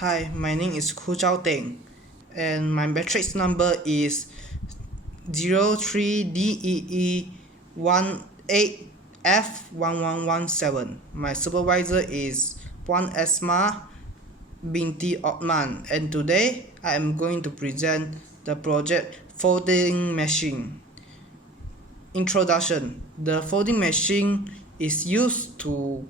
Hi, my name is CHAU and my matrix number is 03DEE18F1117. My supervisor is Puan Esma Binti Otman, and today I am going to present the project folding machine. Introduction. The folding machine is used to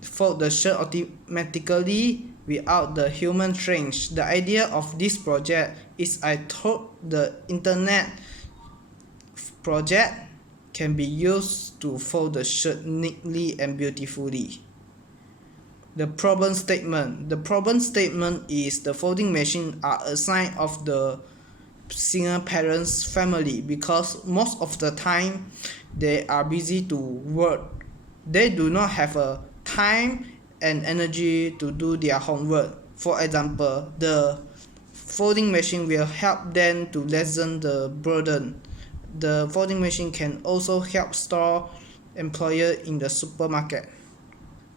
fold the shirt automatically without the human change. The idea of this project is I thought the internet project can be used to fold the shirt neatly and beautifully. The problem statement. The problem statement is the folding machine are a sign of the single parents family because most of the time they are busy to work. They do not have a time and energy to do their homework. For example, the folding machine will help them to lessen the burden. The folding machine can also help store employer in the supermarket.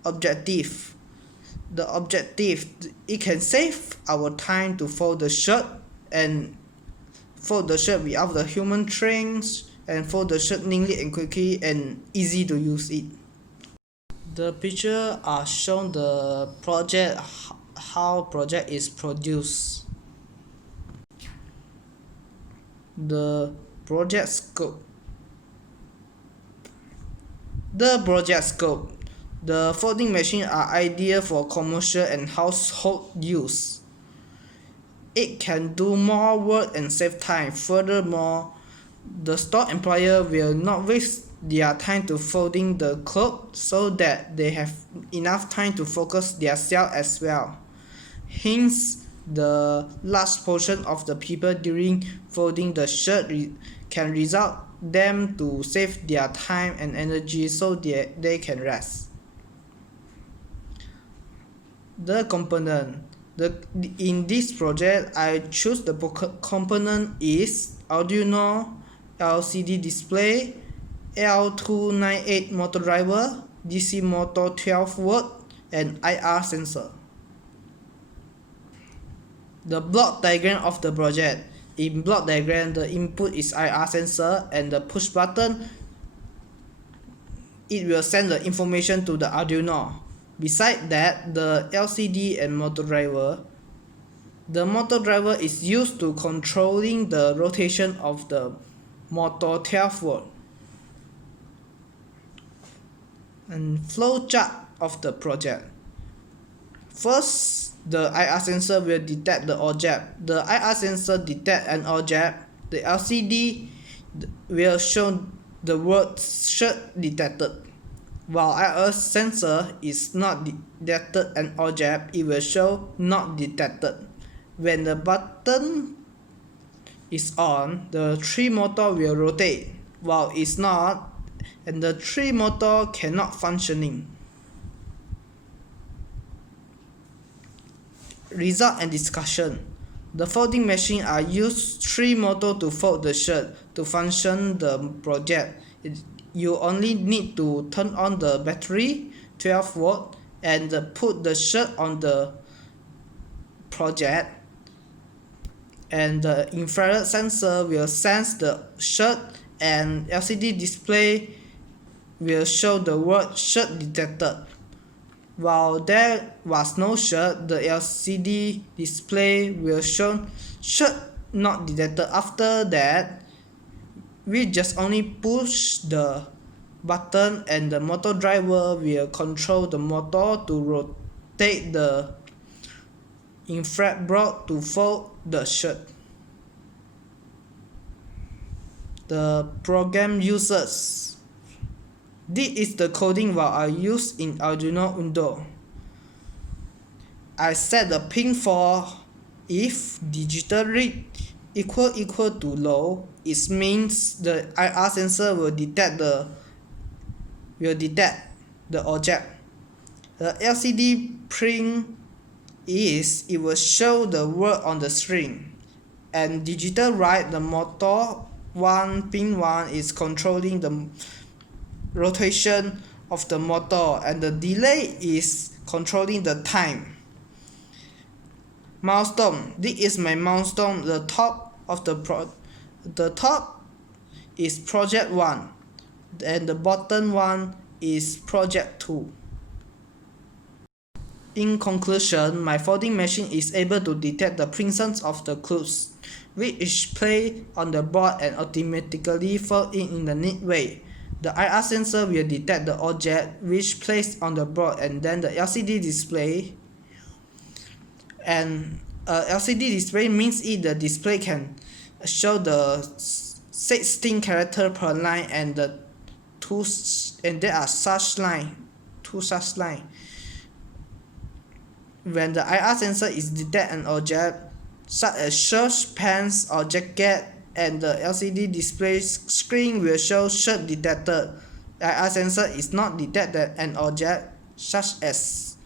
Objective. The objective, it can save our time to fold the shirt and fold the shirt without the human trains and fold the shirt neatly and quickly and easy to use it. The picture are shown the project, how project is produced. The project scope. The project scope. The folding machine are ideal for commercial and household use. It can do more work and save time. Furthermore, the store employer will not waste their time to folding the clothes so that they have enough time to focus their sales as well. Hence, the large portion of the people during folding the shirt can result them to save their time and energy so they can rest. The component. In this project, I choose the component is Arduino, LCD display, L298 motor driver, DC motor 12 volt, and IR sensor. The block diagram of the project. In block diagram, the input is IR sensor and the push button, it will send the information to the Arduino. Besides that, the LCD and motor driver. The motor driver is used to controlling the rotation of the motor 12 volt. And flowchart of the project. First, the IR sensor will detect the object. The IR sensor detect an object. The LCD will show the word shirt detected. While IR sensor is not detected an object, it will show not detected. When the button is on, the 3 motor will rotate, while it's not, and the 3 motor cannot functioning. Result and discussion. The folding machine are used 3 motor to fold the shirt. To function the project, you only need to turn on the battery 12 volt and put the shirt on the project, and the infrared sensor will sense the shirt and LCD display will show the word shirt detected. While there was no shirt, the LCD display will show shirt not detected. After that, we just only push the button and the motor driver will control the motor to rotate the infrared board to fold the shirt. The program uses. This is the coding while I use in Arduino Uno. I set the pin for if digital read equal to low, it means the IR sensor will detect the object. The LCD pin is it will show the word on the screen, and digital write, the motor pin 1 is controlling the rotation of the motor, and the delay is controlling the time. Milestone. This is my milestone. The top is project 1 and the bottom one is project 2. In conclusion, my folding machine is able to detect the presence of the clues, which is placed on the board and automatically fold in the neat way. The IR sensor will detect the object which placed on the board, and then the LCD display. And LCD display means the display can show the 16 character per line, and there are two such line. When the IR sensor is detect an object such as shirt, pants or jacket, and the LCD display screen will show shirt detected. The IR sensor is not detected an object such as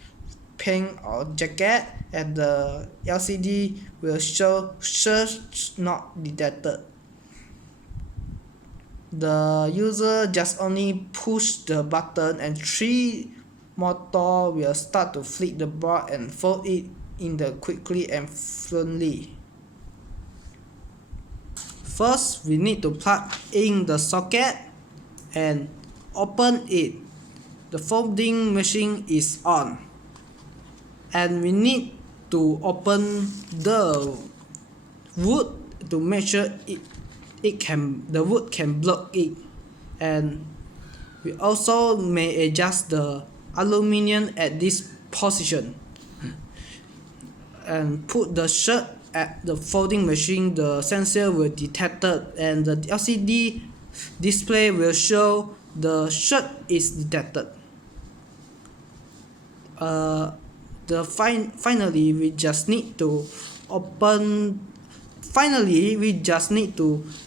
pants or jacket, and the LCD will show shirt not detected. The user just only push the button and 3 motor will start to flip the board and fold it in the quickly and fluently. First, we need to plug in the socket and open it. The folding machine is on, and we need to open the wood to make sure the wood can block it, and we also may adjust the aluminum at this position and put the shirt at the folding machine. The sensor will detect it, and the LCD display will show the shirt is detected. Finally, we just need to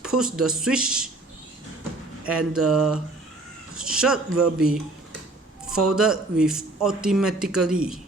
push the switch, and the shirt will be folded with automatically.